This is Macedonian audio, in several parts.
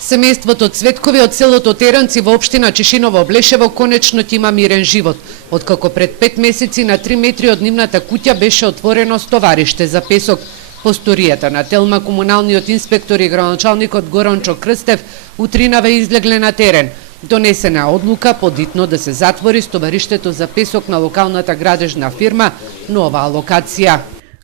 Семејството Цветкови од селото Теранци во општина Чешиново Блешево конечно ќе има мирен живот, откако пред 5 месеци на 3 метри од нивната куќа беше отворено стовариште за песок. По сторијата на Телма, комуналниот инспектор и градоначалникот Горанчо Крстев утринава излегле на терен. Донесена одлука подитно да се затвори стовариштето за песок на локалната градежна фирма Нова локација.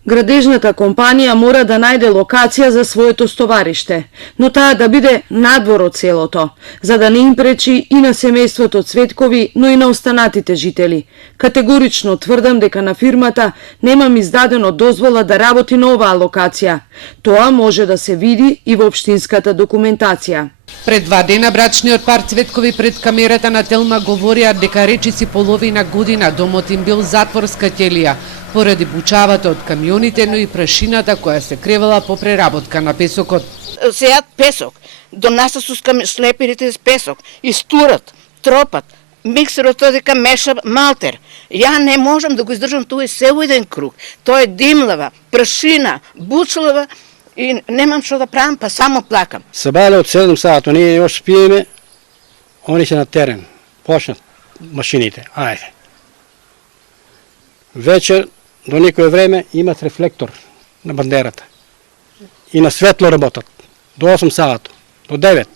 Градежната компанија мора да најде локација за своето стовариште, но таа да биде надвор од селото, за да не им пречи и на семејството Цветкови, но и на останатите жители. Категорично тврдам дека на фирмата немам издадено дозвола да работи на оваа локација. Тоа може да се види и во општинската документација. Пред 2 дена брачниот пар Цветкови пред камерата на Телма говорија дека речиси половина година домот им бил затворска ќелија, поради бучавата од камионите, но и прашината која се кревала по преработка на песокот. Сеат песок, донасат со шлеперите с песок, истурат, тропат, миксерот тоа дека меша малтер. Ја не можам да го издржам тоа се во еден круг. Тоа е димлава, прашина, бучлава и немам што да правам, па само плакам. Сабале од 7 сата, ние још спиеме, они се на терен, почнат машините, ајде. Вечер, до некој време, имат рефлектор на бандерата. И на светло работат. До 8 сата, до 9.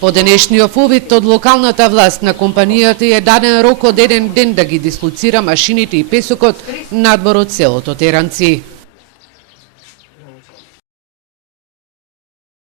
По денешниот овид од локалната власт на компанијата е даден рок од 1 ден да ги дислоцира машините и песокот надвор од селото Теранци.